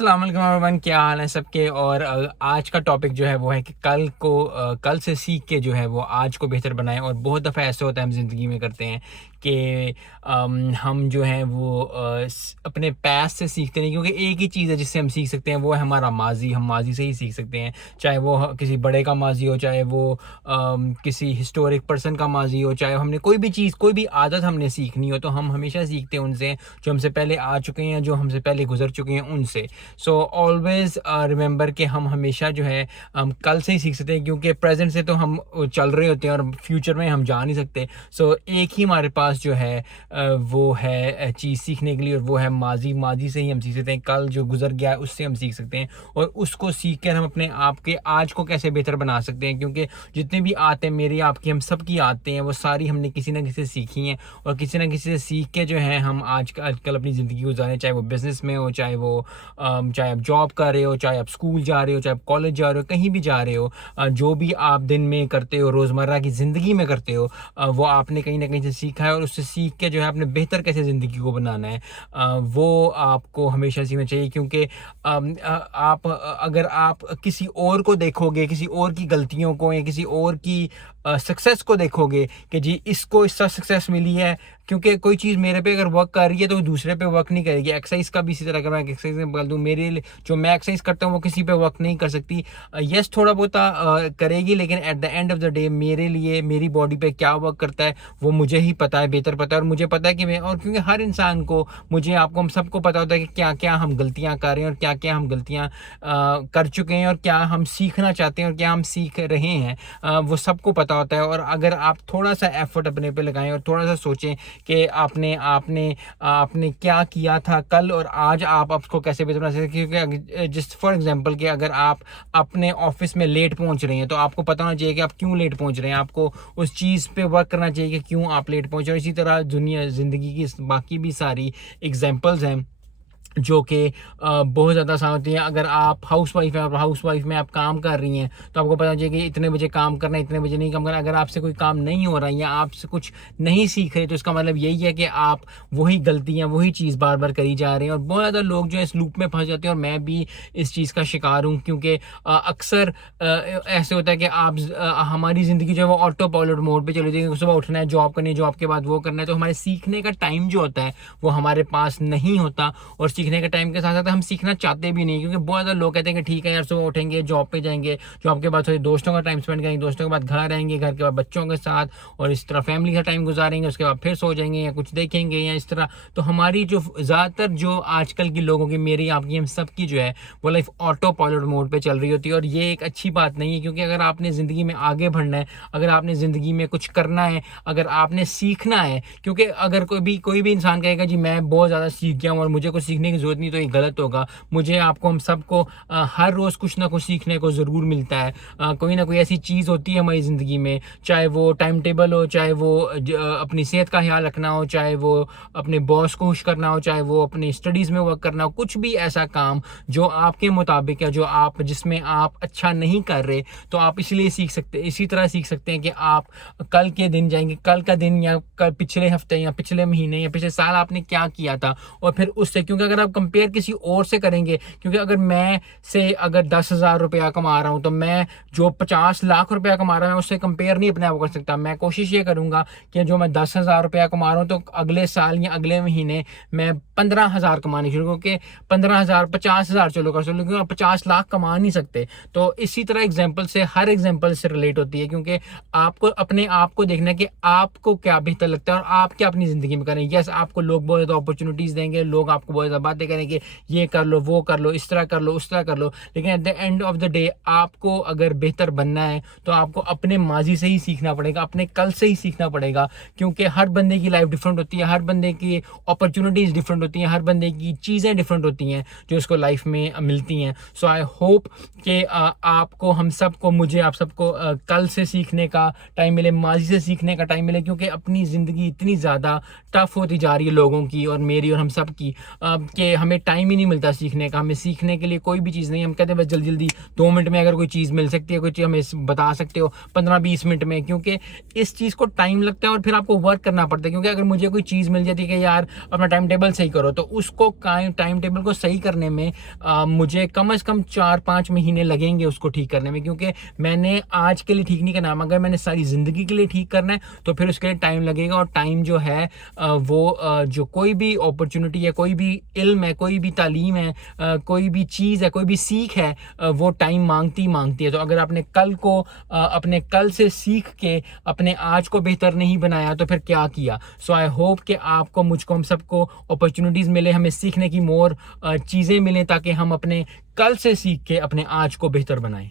अस्सलाम वालेकुम एवरीवन, क्या हाल है सबके। और आज का टॉपिक जो है वो है कि कल से सीख के जो है वो आज को बेहतर बनाएं। और बहुत दफ़ा ऐसे होता है हम ज़िंदगी में करते हैं कि हम जो है वो अपने पास्ट से सीखते नहीं, क्योंकि एक ही चीज़ है जिससे हम सीख सकते हैं, वो है हमारा माजी। हम माजी से ही सीख सकते हैं, चाहे वो किसी बड़े का माजी हो, चाहे वो किसी हिस्टोरिक पर्सन का माजी हो, चाहे हमने कोई भी चीज़, कोई भी आदत हमने सीखनी हो, तो हम हमेशा सीखते हैं उनसे जो हमसे पहले आ चुके हैं, जो हमसे पहले गुजर चुके हैं उनसे। सो ऑलवेज रिमेंबर कि हम हमेशा जो है हम कल से ही सीख सकते हैं, क्योंकि प्रेजेंट से तो हम चल रहे होते हैं और फ्यूचर में हम जा नहीं सकते। सो एक ही हमारे पास जो है वो है चीज़ सीखने के लिए, और वो है माजी। माजी से ही हम सीख सकते हैं, कल जो गुजर गया है उससे हम सीख सकते हैं, और उसको सीख कर हम अपने आप के आज को कैसे बेहतर बना सकते हैं। क्योंकि जितने भी आते हैं, मेरी आपकी, हम सब की आते हैं, वो सारी हमने किसी ना किसी से सीखी हैं, और किसी ना किसी से सीख के जो है हम आजकल अपनी ज़िंदगी गुजारें, चाहे वो बिज़नेस में हो, चाहे आप जॉब कर रहे हो, चाहे आप स्कूल जा रहे हो, चाहे आप कॉलेज जा रहे हो, कहीं भी जा रहे हो, जो भी आप दिन में करते हो, रोज़मर्रा की ज़िंदगी में करते हो, वो आपने कहीं ना कहीं से सीखा है, और उससे सीख के जो है अपने बेहतर कैसे ज़िंदगी को बनाना है, वो आपको हमेशा सीखना चाहिए। क्योंकि अगर आप किसी और को देखोगे, किसी और की गलतियों को या किसी और की सक्सेस को देखोगे कि जी इसको इसका सक्सेस मिली है, क्योंकि कोई चीज़ मेरे पे अगर वर्क कर रही है तो दूसरे पे वर्क नहीं करेगी। एक्सरसाइज का भी इसी तरह, अगर मैं एक्सरसाइज में बोल दूँ, मेरे लिए जो मैं एक्सरसाइज करता हूँ वो किसी पे वर्क नहीं कर सकती। यस, थोड़ा बहुत करेगी, लेकिन at the end of the day मेरे लिए मेरी बॉडी पे क्या वर्क करता है वो मुझे ही पता है, बेहतर पता है। और मुझे पता है कि मैं, और क्योंकि हर इंसान को, मुझे, आपको, हम सबको पता होता है कि क्या क्या हम गलतियाँ कर रहे हैं और क्या क्या हम गलतियाँ कर चुके हैं, और क्या हम सीखना चाहते हैं और क्या हम सीख रहे हैं, वो सबको पता होता है। और अगर आप थोड़ा सा एफर्ट अपने पे लगाएं और थोड़ा सा सोचें कि आपने आपने आपने क्या किया था कल, और आज आप आपको कैसे बेहतर बना सकते हैं। क्योंकि जस्ट फॉर एग्जांपल कि अगर आप अपने ऑफिस में लेट पहुंच रहे हैं, तो आपको पता होना चाहिए कि आप क्यों लेट पहुंच रहे हैं, आपको उस चीज़ पे वर्क करना चाहिए कि क्यों आप लेट पहुंच रहे हैं। इसी तरह दुनिया, ज़िंदगी की बाकी भी सारी एग्जांपल्स हैं जो कि बहुत ज़्यादा आसान होती हैं। अगर आप हाउसवाइफ हैं और हाउसवाइफ में आप काम कर रही हैं, तो आपको पता चाहिए कि इतने बजे काम करना है, इतने बजे नहीं काम करना। अगर आपसे कोई काम नहीं हो रहा है या आपसे कुछ नहीं सीख रहे, तो इसका मतलब यही है कि आप वही गलतियाँ, वही चीज़ बार बार करी जा रहे हैं। और बहुत ज़्यादा लोग जो है इस लूप में फंस जाते हैं, और मैं भी इस चीज़ का शिकार हूँ। क्योंकि अक्सर ऐसे होता है कि हमारी ज़िंदगी जो है वो ऑटो पायलट मोड पर चली जाएगी। सुबह उठना है, जॉब करनी है, जॉब के बाद वो करना है, तो हमारे सीखने का टाइम जो होता है वो हमारे पास नहीं होता। और सीखने के टाइम के साथ साथ हम सीखना चाहते भी नहीं, क्योंकि बहुत ज़्यादा लोग कहते हैं कि ठीक है यार, सुबह उठेंगे, जॉब पे जाएंगे, जॉब के बाद थोड़ी दोस्तों का टाइम स्पेंड करेंगे, दोस्तों के बाद घर आएंगे, घर के बाद बच्चों के साथ, और इस तरह फैमिली का टाइम गुजारेंगे, उसके बाद फिर सो जाएंगे या कुछ देखेंगे या इस तरह। तो हमारी जो ज़्यादातर जो आजकल की लोगों की, मेरी आपकी, हम सब की जो है वो लाइफ ऑटो पायलट मोड पर चल रही होती है। और ये एक अच्छी बात नहीं है, क्योंकि अगर आपने ज़िंदगी में आगे बढ़ना है, अगर आपने ज़िंदगी में कुछ करना है, अगर आपने सीखना है, क्योंकि अगर कोई भी इंसान कहेगा जी मैं बहुत ज़्यादा सीख गया हूँ और मुझे कुछ सीखने की ज़रूरत नहीं, तो ये गलत होगा। मुझे, आपको, हम सबको हर रोज़ कुछ ना कुछ सीखने को ज़रूर मिलता है। कोई ना कोई ऐसी चीज़ होती है हमारी ज़िंदगी में, चाहे वो टाइम टेबल हो, चाहे वो अपनी सेहत का ख्याल रखना हो, चाहे वो अपने बॉस को खुश करना हो, चाहे वो अपनी स्टडीज़ में वर्क करना हो, कुछ भी ऐसा काम जो आपके मुताबिक है, जो आप, जिसमें आप अच्छा नहीं कर रहे, तो आप इसलिए सीख सकते, इसी तरह सीख सकते हैं कि आप कल के दिन जाएंगे, कल का दिन या कल पिछले हफ्ते या पिछले महीने या पिछले साल आपने क्या किया था, और फिर उससे, क्योंकि अगर आप कंपेयर किसी और से करेंगे, क्योंकि अगर मैं से अगर 10,000 रुपया कमा रहा हूं, तो मैं जो 50 लाख रुपया कमा रहा हूं, उससे कंपेयर नहीं अपने आप को कर सकता। मैं कोशिश ये करूंगा कि जो मैं 10,000 रुपया कमा रहा हूं, तो अगले साल या अगले महीने मैं 15,000 कमाने शुरू, क्योंकि 15,000, 50,000 चलो कर सकते, क्योंकि 50 लाख कमा नहीं सकते। तो इसी तरह एग्जाम्पल से, हर एग्जाम्पल से रिलेट होती है, क्योंकि आपको अपने आप को देखना है कि आपको क्या बेहतर लगता है और आप क्या अपनी जिंदगी में करें। यस, आपको लोग बहुत ज़्यादा अपॉर्चुनिटीज़ देंगे, लोग आपको बहुत ज़्यादा बातें करेंगे, ये कर लो, वो कर लो, इस तरह कर लो, उस तरह कर लो, लेकिन at the end of the day आपको अगर बेहतर बनना है, तो आपको अपने माजी से ही सीखना पड़ेगा, अपने कल से ही सीखना पड़ेगा। क्योंकि हर बंदे की लाइफ डिफरेंट होती है, हर बंदे की अपॉर्चुनिटीज़ डिफरेंट होती हैं, हर बंदे की चीज़ें डिफरेंट होती हैं जो उसको लाइफ में मिलती हैं। सो आई होप कि आपको, हम सबको, मुझे, आप सबको कल से सीखने का टाइम मिले, माजी से सीखने का टाइम मिले, क्योंकि अपनी ज़िंदगी इतनी ज़्यादा टफ होती जा रही है लोगों की और मेरी और हम सब की, कि हमें टाइम ही नहीं मिलता सीखने का, हमें सीखने के लिए कोई भी चीज़ नहीं, हम कहते हैं बस जल्दी जल्दी 2 मिनट में अगर कोई चीज़ मिल सकती है, कोई चीज़ हमें बता सकते हो 15-20 मिनट में, क्योंकि इस चीज़ को टाइम लगता है और फिर आपको वर्क करना पड़ता है। क्योंकि अगर मुझे कोई चीज़ मिल जाती है कि यार अपना टाइम टेबल सही करो, तो उसको टाइम टेबल को सही करने में मुझे कम से कम 4-5 महीने लगेंगे उसको ठीक करने में, क्योंकि मैंने आज के लिए ठीक नहीं करना। अगर मैंने सारी ज़िंदगी के लिए ठीक करना है तो फिर उसके लिए टाइम लगेगा। और टाइम जो है जो कोई भी अपॉर्चुनिटी है, कोई भी इल्म है, कोई भी तालीम है, कोई भी चीज़ है, कोई भी सीख है, वो टाइम मांगती है। तो अगर आपने कल को अपने कल से सीख के अपने आज को बेहतर नहीं बनाया तो फिर क्या किया। सो आई होप कि आपको, मुझको, हम सबको अपॉर्चुनिटीज़ मिले, हमें सीखने की मोर चीज़ें मिलें, ताकि हम अपने कल से सीख के अपने आज को बेहतर बनाएं।